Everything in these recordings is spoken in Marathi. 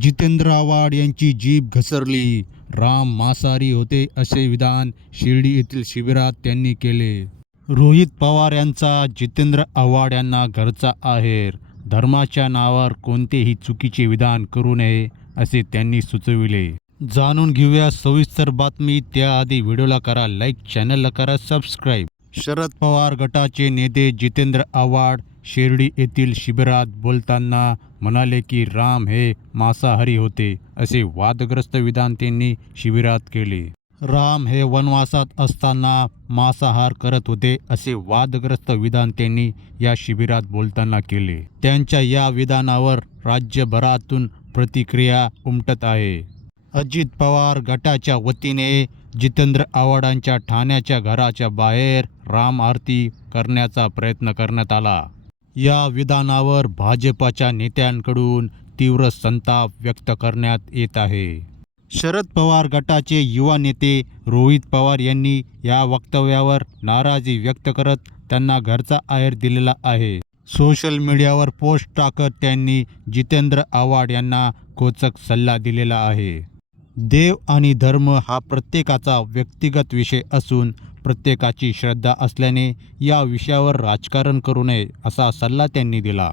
जितेंद्र आव्हाड यांची जीभ घसरली. राम मांसाहारी होते असे विधान शिर्डी येथील शिबिरात त्यांनी केले. रोहित पवार यांचा जितेंद्र आव्हाड यांना घरचा आहेर. धर्माच्या नावावर कोणतेही चुकीचे विधान करू नये असे त्यांनी सुचविले. जाणून घेऊया सविस्तर बातमी. त्याआधी व्हिडिओला करा लाईक चॅनलला करा सबस्क्राईब. शरद पवार गटाचे नेते जितेंद्र आव्हाड शिर्डी येथील शिबिरात बोलताना म्हणाले की राम हे मांसाहारी होते असे वादग्रस्त विधान त्यांनी शिबिरात केले. राम हे वनवासात असताना मांसाहार करत होते असे वादग्रस्त विधान त्यांनी या शिबिरात बोलताना केले. त्यांच्या या विधानावर राज्यभरातून प्रतिक्रिया उमटत आहे. अजित पवार गटाच्या वतीने जितेंद्र आव्हाडांच्या ठाण्याच्या घराच्या बाहेर राम आरती करण्याचा प्रयत्न करण्यात आला. या विधानावर भाजपाच्या नेत्यांकडून तीव्र संताप व्यक्त करण्यात येत आहे. शरद पवार गटाचे युवा नेते रोहित पवार यांनी या वक्तव्यावर नाराजी व्यक्त करत त्यांना घरचा आहेर दिलेला आहे. सोशल मीडियावर पोस्ट टाकत त्यांनी जितेंद्र आव्हाड यांना कोचक सल्ला दिलेला आहे. देव आणि धर्म हा प्रत्येकाचा व्यक्तिगत विषय असून प्रत्येकाची श्रद्धा असल्याने या विषयावर राजकारण करू नये असा सल्ला त्यांनी दिला.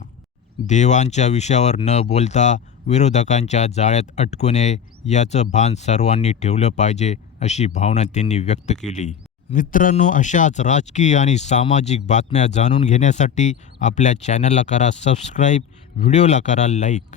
देवांच्या विषयावर न बोलता विरोधकांच्या जाळ्यात अटकू नये याचं भान सर्वांनी ठेवलं पाहिजे अशी भावना त्यांनी व्यक्त केली. मित्रांनो अशाच राजकीय आणि सामाजिक बातम्या जाणून घेण्यासाठी आपल्या चॅनलला करा सबस्क्राईब व्हिडिओला करा लाईक.